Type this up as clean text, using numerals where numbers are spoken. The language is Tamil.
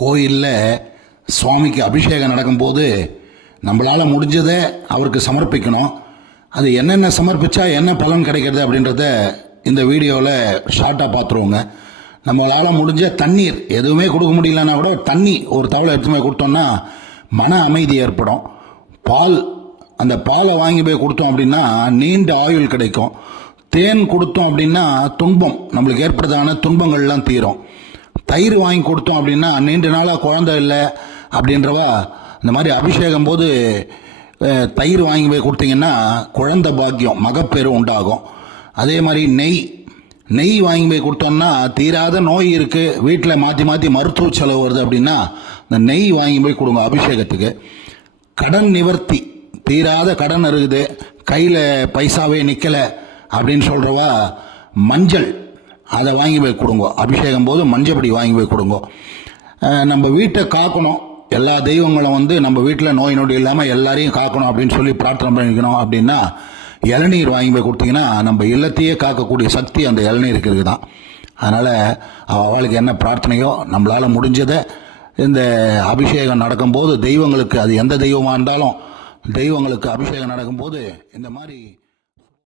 கோயிலில் சுவாமிக்கு அபிஷேகம் நடக்கும்போது நம்மளால் முடிஞ்சதை அவருக்கு சமர்ப்பிக்கணும். அது என்னென்ன சமர்ப்பித்தா என்ன பலன் கிடைக்கிறது அப்படின்றத இந்த வீடியோவில் ஷார்ட்டாக பார்த்துருவோங்க. நம்மளால் முடிஞ்ச தண்ணீர் எதுவுமே கொடுக்க முடியலன்னா கூட தண்ணி ஒரு தவளை எடுத்து போய் கொடுத்தோம்னா மன அமைதி ஏற்படும். பால், அந்த பாலை வாங்கி போய் கொடுத்தோம் அப்படின்னா நீண்ட ஆயுள் கிடைக்கும். தேன் கொடுத்தோம் அப்படின்னா துன்பம் நம்மளுக்கு ஏற்படுறதான துன்பங்கள்லாம் தீரும். தயிர் வாங்கி கொடுத்தோம் அப்படின்னா நீண்ட நாளாக குழந்தை இல்லை அப்படின்றவா இந்த மாதிரி அபிஷேகம் போது தயிர் வாங்கி போய் கொடுத்தீங்கன்னா குழந்தை பாக்கியம், மகப்பேறு உண்டாகும். அதே மாதிரி நெய் வாங்கி போய் கொடுத்தோம்னா தீராத நோய் இருக்குது, வீட்டில் மாற்றி மாற்றி மருத்துவ செலவு வருது அப்படின்னா இந்த நெய் வாங்கி போய் கொடுங்க அபிஷேகத்துக்கு. கடன் நிவர்த்தி, தீராத கடன் இருக்குது, கையில் பைசாவே நிற்கலை அப்படின்னு சொல்கிறவா மஞ்சள் அதை வாங்கி போய் கொடுங்க அபிஷேகம் போது. மஞ்சப்படி வாங்கி போய் கொடுங்க. நம்ம வீட்டை காக்கணும், எல்லா தெய்வங்களும் நம்ம வீட்டில் நோய் நொடி இல்லாமல் எல்லாரையும் காக்கணும் அப்படின்னு சொல்லி பிரார்த்தனை பண்ணிக்கணும் அப்படின்னா இளநீர் வாங்கி போய் கொடுத்தீங்கன்னா நம்ம இல்லத்தையே காக்கக்கூடிய சக்தி அந்த இளநீருக்கு இருக்குதான். அதனால் அவளுக்கு என்ன பிரார்த்தனையோ நம்மளால் முடிஞ்சதை இந்த அபிஷேகம் நடக்கும்போது தெய்வங்களுக்கு, அது எந்த தெய்வமாக இருந்தாலும் தெய்வங்களுக்கு அபிஷேகம் நடக்கும்போது இந்த மாதிரி